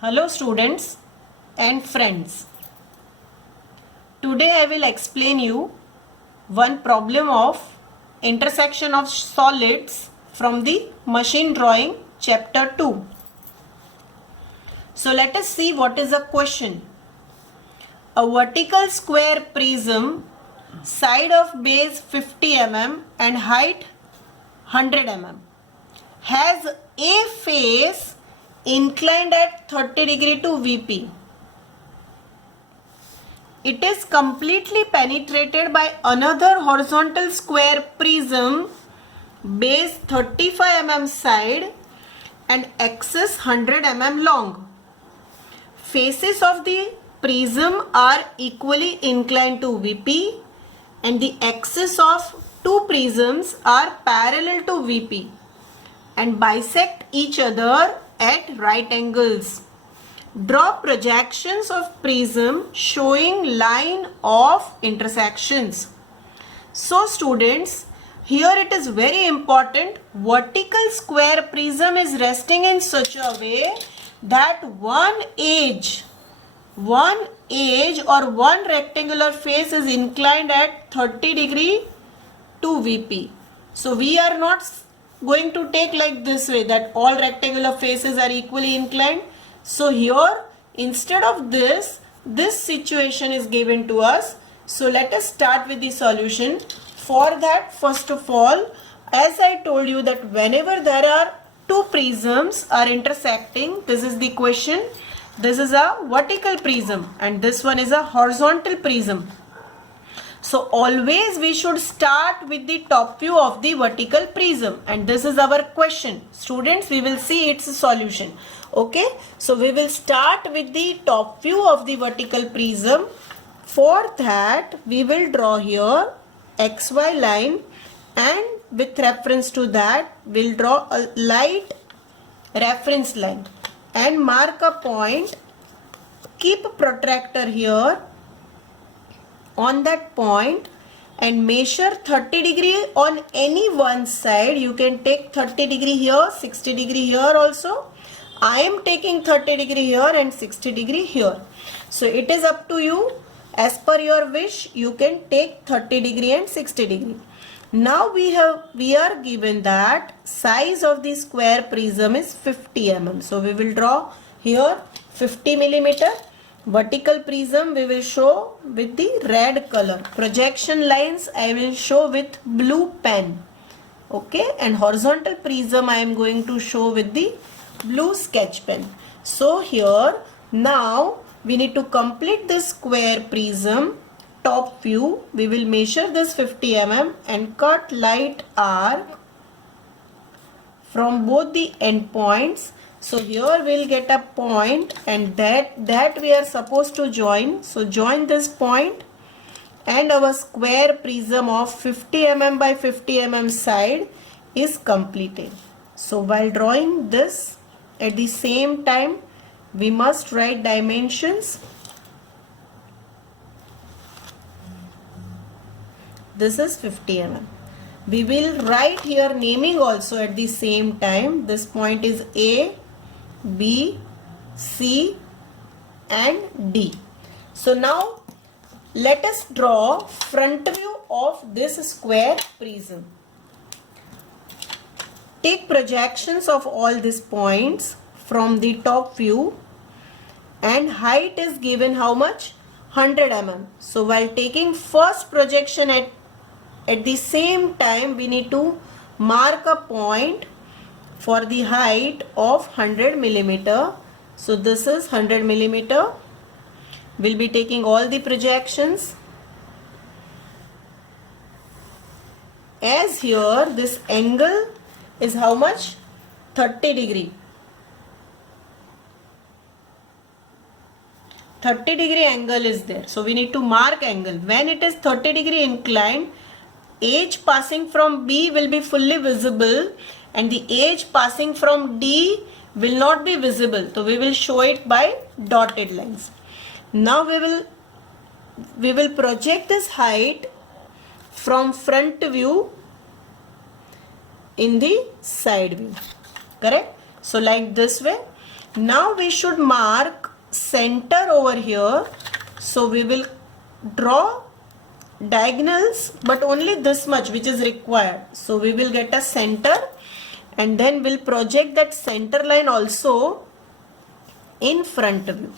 Hello students and friends. Today I will explain you one problem of intersection of solids from the machine drawing chapter 2. So let us see what is the question. A vertical square prism, side of base 50 mm and height 100 mm, has a face inclined at 30 degree to VP. It is completely penetrated by another horizontal square prism, base 35 mm side and axis 100 mm long. Faces of the prism are equally inclined to VP and the axis of two prisms are parallel to VP and bisect each other at right angles. Draw projections of prism showing line of intersections. So students, here it is very important. Vertical square prism is resting in such a way that one edge or one rectangular face is inclined at 30 degree to VP. So we are not going to take like this way that all rectangular faces are equally inclined. So here instead of this situation is given to us. So let us start with the solution. For that, first of all, as I told you that whenever there are two prisms are intersecting, this is the question. This is a vertical prism and this one is a horizontal prism. So always we should start with the top view of the vertical prism and this is our question. Students, we will see its solution. Okay, so we will start with the top view of the vertical prism. For that we will draw here XY line and with reference to that we'll draw a light reference line and mark a point. Keep a protractor here on that point and measure 30 degree on any one side. You can take 30 degree here, 60 degree here also. I am taking 30 degree here and 60 degree here. So it is up to you. As per your wish, you can take 30 degree and 60 degree. Now we are given that size of the square prism is 50 mm. So we will draw here 50 millimeter. Vertical prism we will show with the red color. Projection lines I will show with blue pen. Okay, and horizontal prism I am going to show with the blue sketch pen. So here now we need to complete this square prism top view. We will measure this 50 mm and cut light arc from both the end points. So here we'll get a point and that we are supposed to join. So join this point and our square prism of 50 mm by 50 mm side is completed. So while drawing this, at the same time we must write dimensions. This is 50 mm. We will write here naming also at the same time. This point is A, B, C and D. So now let us draw front view of this square prism. Take projections of all these points from the top view and height is given how much? 100 mm. So while taking first projection at the same time we need to mark a point for the height of 100 millimeter. So this is 100 millimeter. We'll be taking all the projections. As here this angle is how much? 30 degree. 30 degree angle is there. So we need to mark angle. When it is 30 degree inclined, edge passing from B will be fully visible and the edge passing from D will not be visible. So we will show it by dotted lines. Now we will project this height from front view in the side view. Correct? So like this way. Now we should mark center over here. So we will draw diagonals, but only this much which is required. So we will get a center and then we'll project that center line also in front view.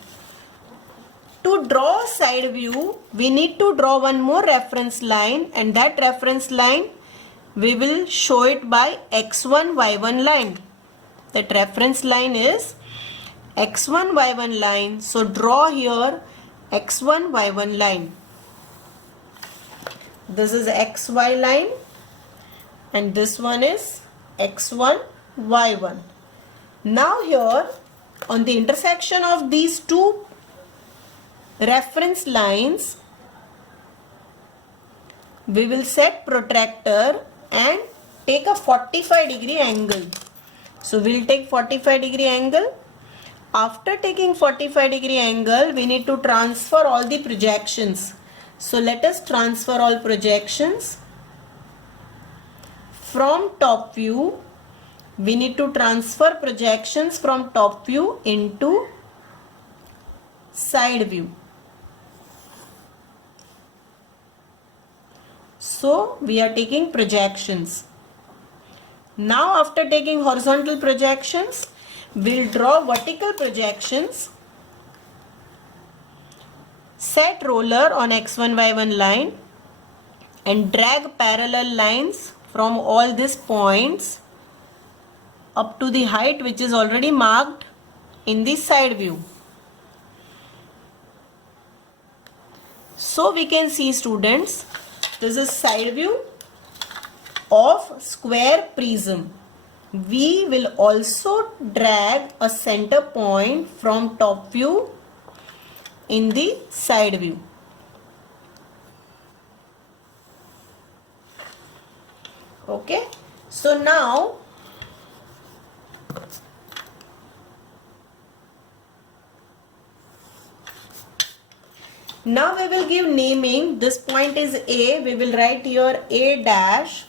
To draw side view, we need to draw one more reference line, and that reference line we will show it by x1 y1 line. That reference line is x1 y1 line. So draw here x1 y1 line. This is xy line and this one is x1 y1. Now here on the intersection of these two reference lines, we will set protractor and take a 45-degree angle. So we'll take 45-degree angle. After taking 45-degree angle, we need to transfer all the projections. So let us transfer all projections. From top view, we need to transfer projections from top view into side view. So we are taking projections. Now after taking horizontal projections, we'll draw vertical projections. Set roller on x1 y1 line and drag parallel lines from all these points up to the height which is already marked in the side view. So we can see, students, this is side view of square prism. We will also drag a center point from top view in the side view. Okay, so now we will give naming. This point is A. We will write here A dash,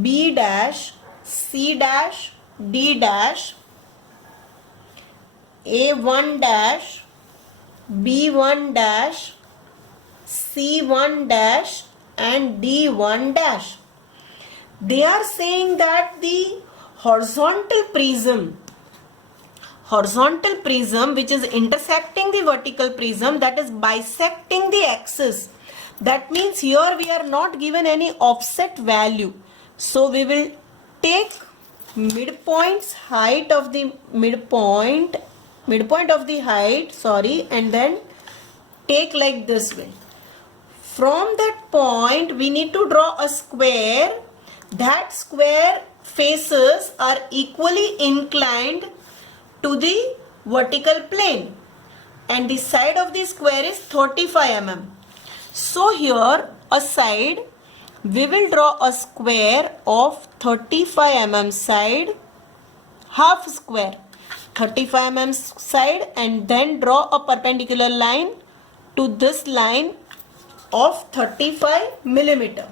B dash, C dash, D dash, A1 dash, B1 dash, C1 dash and D1 dash. They are saying that the horizontal prism which is intersecting the vertical prism, that is bisecting the axis. That means here we are not given any offset value. So we will take midpoint's height of the midpoint of the height, and then take like this way. From that point we need to draw a square. That square faces are equally inclined to the vertical plane and the side of the square is 35 mm. So here a side, we will draw a square of 35 mm side, half square, 35 mm side, and then draw a perpendicular line to this line of 35 mm.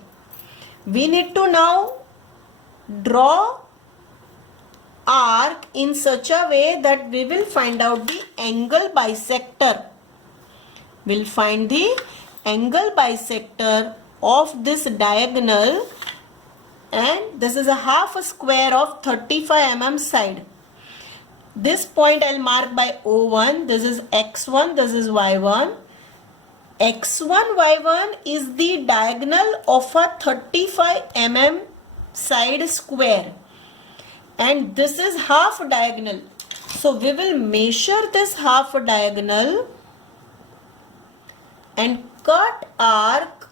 We need to now draw arc in such a way that we will find out the angle bisector. We'll find the angle bisector of this diagonal, and this is a half a square of 35 mm side. This point I'll mark by O1. This is x1, this is y1. x1, y1 is the diagonal of a 35 mm side square, and this is half diagonal. So we will measure this half diagonal and cut arc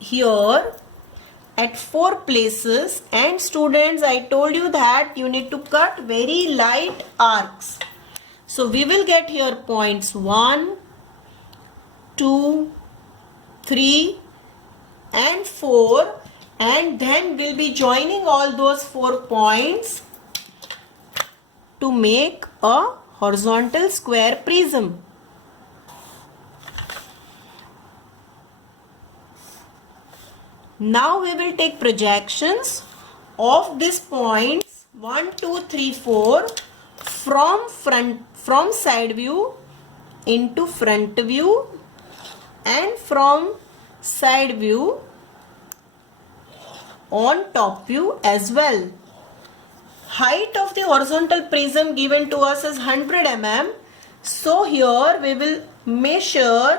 here at 4 places. And students, I told you that you need to cut very light arcs. So we will get here points 1, 2, 3 and 4, and then we'll be joining all those 4 points to make a horizontal square prism. Now we will take projections of these points 1, 2, 3, 4 from side view into front view and from side view on top view as well. Height of the horizontal prism given to us is 100 mm. So here we will measure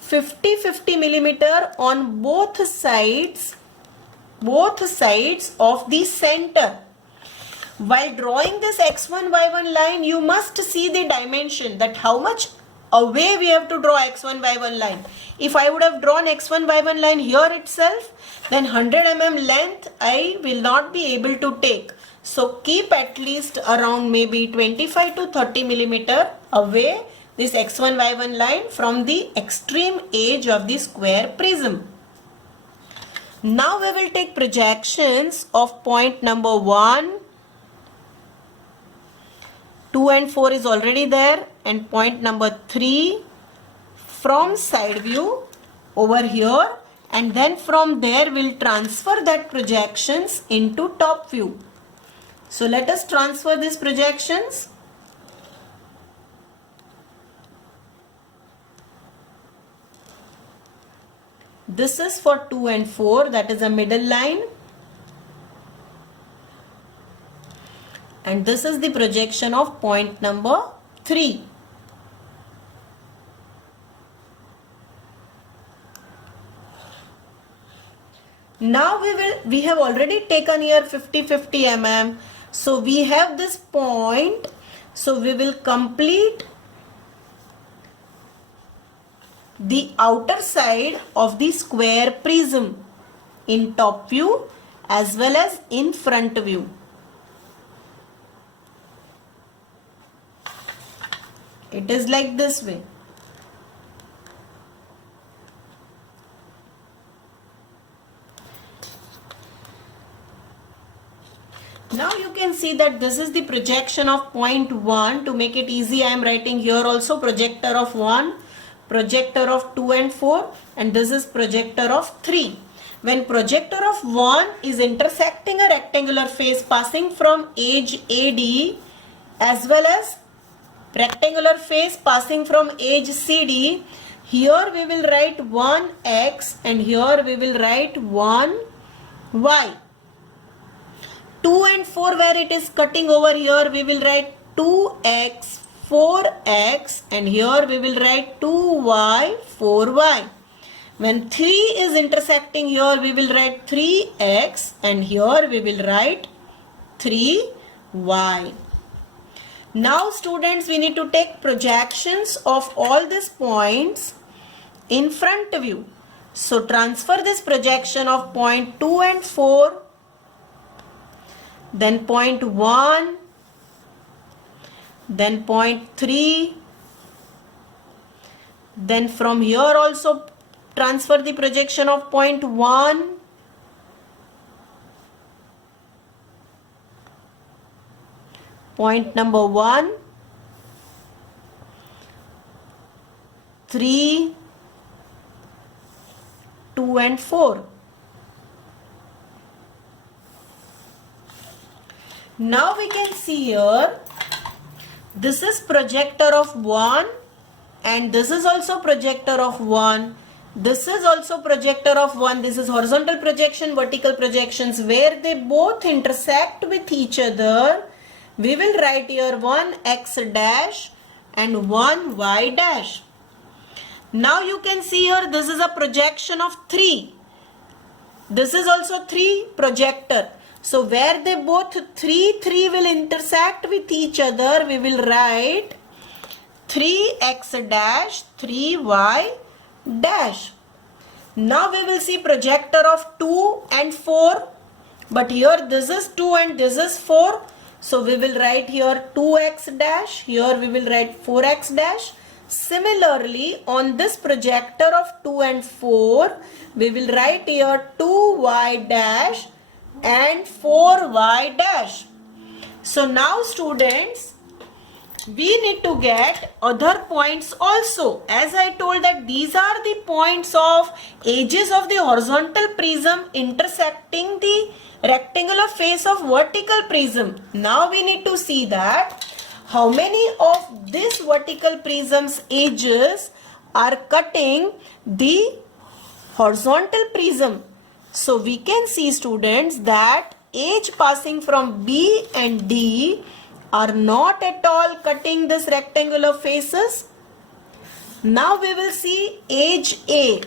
50 millimeter on both sides of the center. While drawing this x1 y1 line, you must see the dimension, that how much away we have to draw x1 y1 line. If I would have drawn x1 y1 line here itself, then 100 mm length I will not be able to take. So keep at least around maybe 25 to 30 millimeter away this x1 y1 line from the extreme edge of the square prism. Now we will take projections of point number 1, 2 and 4 is already there, and point number 3 from side view over here, and then from there we'll transfer that projections into top view. So let us transfer these projections. This is for 2 and 4, that is a middle line. And this is the projection of point number 3. Now we have already taken here 50 mm. So we have this point. So we will complete the outer side of the square prism in top view as well as in front view. It is like this way. Now you can see that this is the projection of point 1. To make it easy, I am writing here also projector of 1, projector of 2 and 4, and this is projector of 3. When projector of 1 is intersecting a rectangular face passing from edge AD as well as rectangular face passing from edge CD, here we will write 1x and here we will write 1y. 2 and 4 where it is cutting over here, we will write 2x, 4x, and here we will write 2y, 4y. When 3 is intersecting here, we will write 3x and here we will write 3y. Now students, we need to take projections of all these points in front view. So transfer this projection of point 2 and 4, then point 1, then point 3, then from here also transfer the projection of point 1, point number 1, 3, 2 and 4. Now we can see here, this is projector of 1 and this is also projector of 1. This is also projector of 1. This is horizontal projection, vertical projections. Where they both intersect with each other, we will write here 1x dash and 1y dash. Now you can see here, this is a projection of 3. This is also 3 projector. So where they both 3 will intersect with each other, we will write 3x dash, 3y dash. Now we will see projector of 2 and 4. But here this is 2 and this is 4. So we will write here 2x dash. Here we will write 4x dash. Similarly, on this projector of 2 and 4, we will write here 2y dash and 4y dash. So now students, we need to get other points also. As I told that these are the points of edges of the horizontal prism intersecting the rectangular face of vertical prism. Now we need to see that how many of this vertical prism's edges are cutting the horizontal prism. So we can see, students, that edge passing from B and D are not at all cutting this rectangular faces. Now we will see edge A.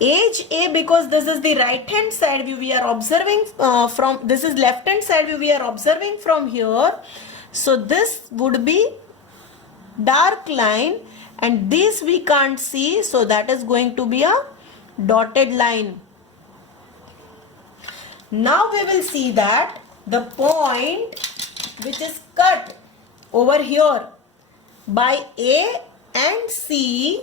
Edge A, because this is the right hand side view we are observing from, this is left hand side view we are observing from here. So this would be dark line and this we can't see, so that is going to be a dotted line. Now we will see that the point which is cut over here by A and C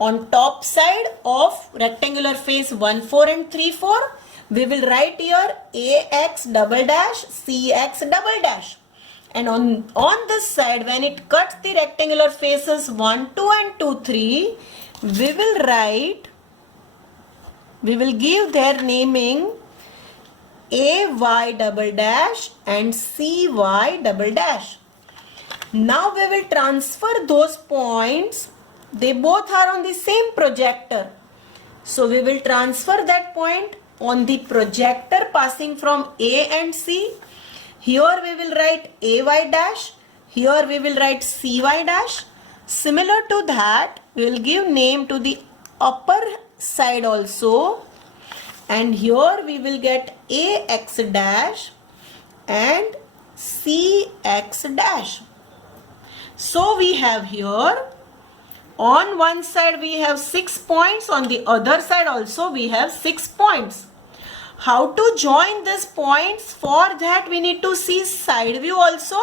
on top side of rectangular face 1, 4 and 3, 4, we will write here AX double dash CX double dash. And on this side, when it cuts the rectangular faces 1, 2 and 2, 3, we will give their naming AY double dash and CY double dash. Now we will transfer those points. They both are on the same projector. So we will transfer that point on the projector passing from A and C. Here we will write AY dash. Here we will write CY dash. Similar to that, we will give name to the upper side also. And here we will get AX dash and CX dash. So we have here, on one side we have 6 points, on the other side also we have 6 points. How to join these points? For that we need to see side view also,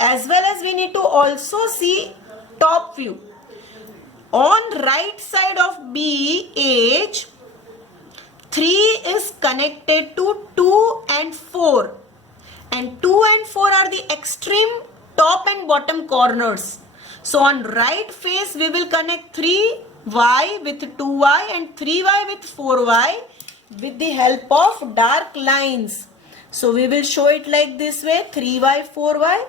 as well as we need to also see top view. On right side of BH, 3 is connected to 2 and 4. And 2 and 4 are the extreme top and bottom corners. So on right face we will connect 3y with 2y and 3y with 4y with the help of dark lines. So we will show it like this way, 3y 4y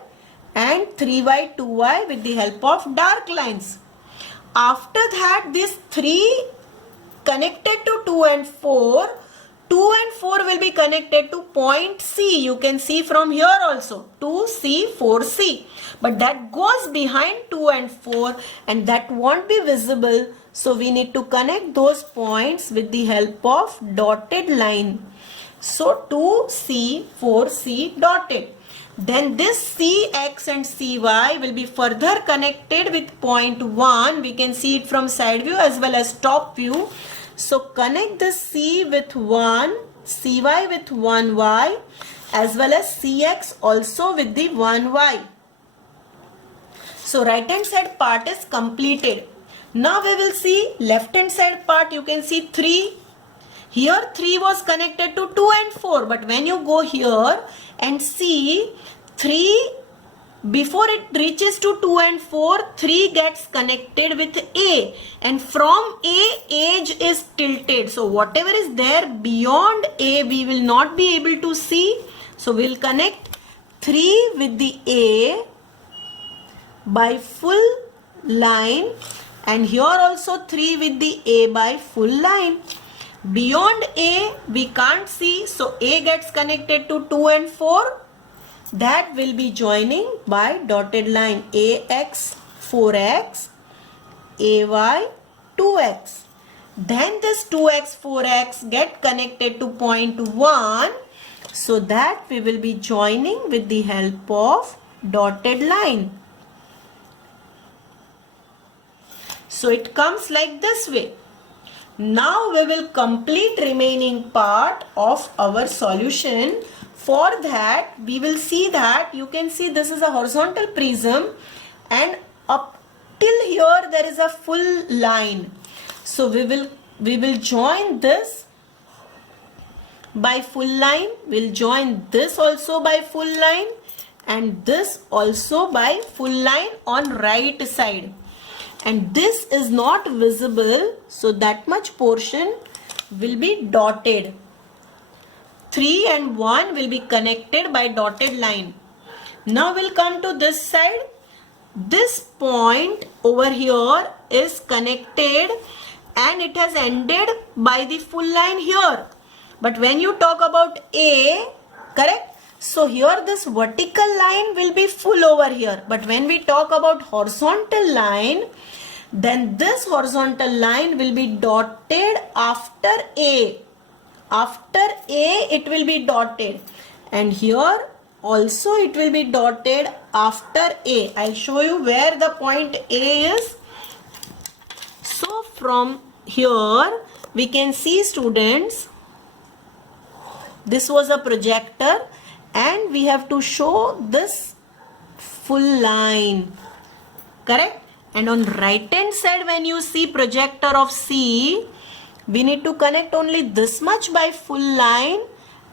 and 3y 2y with the help of dark lines. After that, this 3 connected to 2 and 4, 2 and 4 will be connected to point C. You can see from here also 2C, 4C. But that goes behind 2 and 4 and that won't be visible. So we need to connect those points with the help of dotted line. So 2C, 4C dotted. Then this CX and CY will be further connected with point 1. We can see it from side view as well as top view. So connect this C with 1, CY with 1Y as well as CX also with the 1Y. So right hand side part is completed. Now we will see left hand side part. You can see 3. Here 3 was connected to 2 and 4. But when you go here and see 3, before it reaches to 2 and 4, 3 gets connected with A. And from A, edge is tilted. So whatever is there beyond A, we will not be able to see. So we will connect 3 with the A by full line. And here also 3 with the A by full line. Beyond A, we can't see. So A gets connected to 2 and 4. That will be joining by dotted line. AX, 4X, AY, 2X. Then this 2X, 4X get connected to point 1. So that we will be joining with the help of dotted line. So it comes like this way. Now we will complete remaining part of our solution. For that, we will see that you can see this is a horizontal prism and up till here there is a full line. So we will join this by full line. We'll join this also by full line and this also by full line on right side. And this is not visible, so that much portion will be dotted. 3 and 1 will be connected by dotted line. Now we'll come to this side. This point over here is connected and it has ended by the full line here. But when you talk about A, correct? So here this vertical line will be full over here. But when we talk about horizontal line, then this horizontal line will be dotted after A. After A it will be dotted, and here also it will be dotted after A. I'll show you where the point A is. So from here we can see, students, this was a projector and we have to show this full line, correct? And on right hand side, when you see projector of C, we need to connect only this much by full line,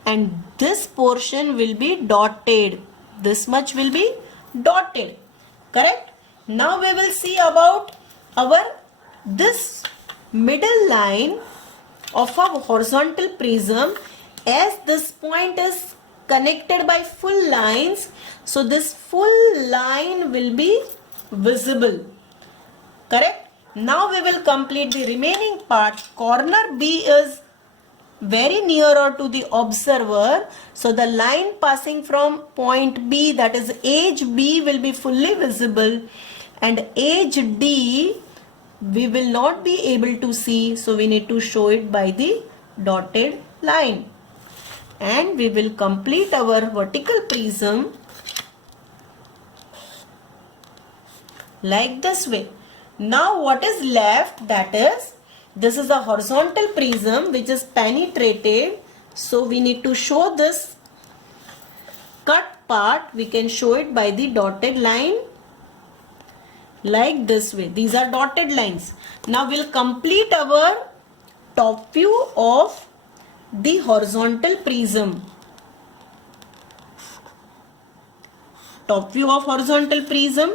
and this portion will be dotted. This much will be dotted, correct? Now we will see about this middle line of a horizontal prism. As this point is connected by full lines, so this full line will be visible, correct? Now we will complete the remaining part. Corner B is very nearer to the observer, so the line passing from point B, that is edge B, will be fully visible, and edge D we will not be able to see, so we need to show it by the dotted line. And we will complete our vertical prism like this way. Now what is left, that is, this is a horizontal prism which is penetrated, so we need to show this cut part. We can show it by the dotted line like this way. These are dotted lines. Now we'll complete our top view of the horizontal prism. Top view of horizontal prism.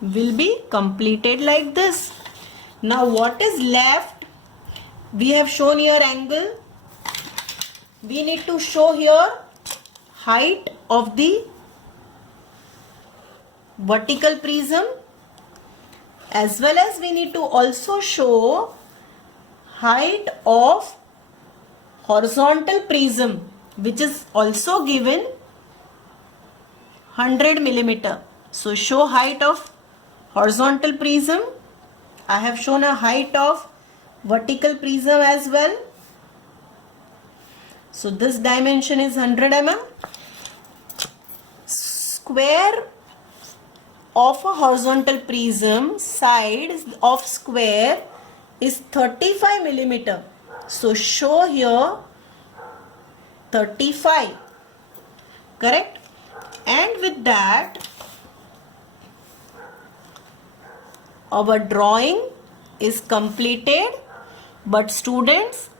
Will be completed like this. Now what is left? We have shown here angle. We need to show here height of the vertical prism, as well as we need to also show height of horizontal prism, which is also given 100 millimeter. So show height of horizontal prism. I have shown a height of vertical prism as well. So this dimension is 100 mm. Square of a horizontal prism, side of square is 35 millimeter. So show here 35, correct? And with that, our drawing is completed. But students,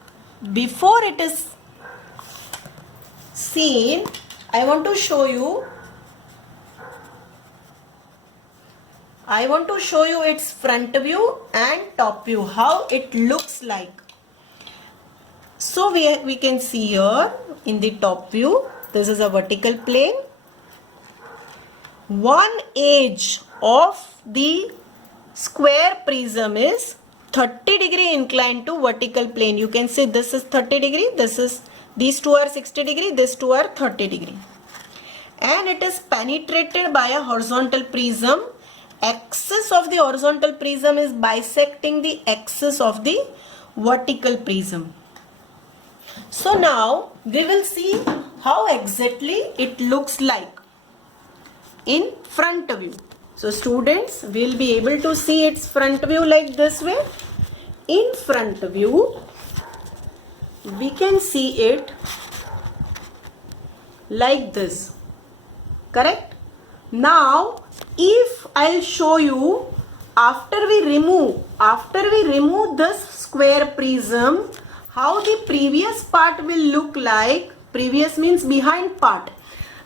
before it is seen, I want to show you its front view and top view, how it looks like. So we can see here in the top view, this is a vertical plane. One edge of the square prism is 30 degree inclined to vertical plane. You can see this is 30 degree, these two are 60 degree, these two are 30 degree. And it is penetrated by a horizontal prism. Axis of the horizontal prism is bisecting the axis of the vertical prism. So now we will see how exactly it looks like in front view. So students will be able to see its front view like this way. In front view, we can see it like this, correct? Now if I'll show you, after we remove this square prism, how the previous part will look like. Previous means behind part.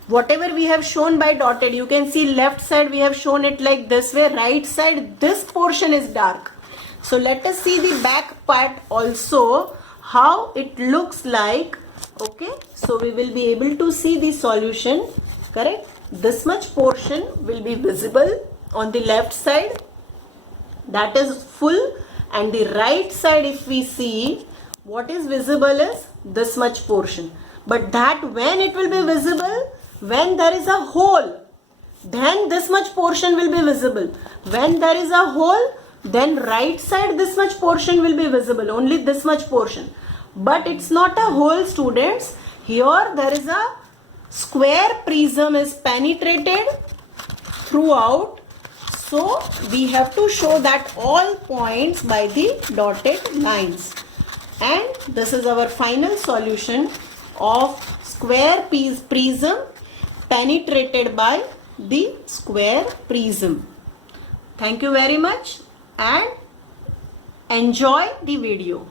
Whatever we have shown by dotted, you can see left side we have shown it like this way, right side this portion is dark. So let us see the back part also, how it looks like. Okay, so we will be able to see the solution, correct? This much portion will be visible on the left side, that is full, and the right side, if we see, what is visible is this much portion. But that when it will be visible, when there is a hole, then this much portion will be visible. When there is a hole, then right side this much portion will be visible, only this much portion. But it's not a hole, students. Here there is a square prism is penetrated throughout. So we have to show that all points by the dotted lines. And this is our final solution of square prism penetrated by the square prism. Thank you very much and enjoy the video.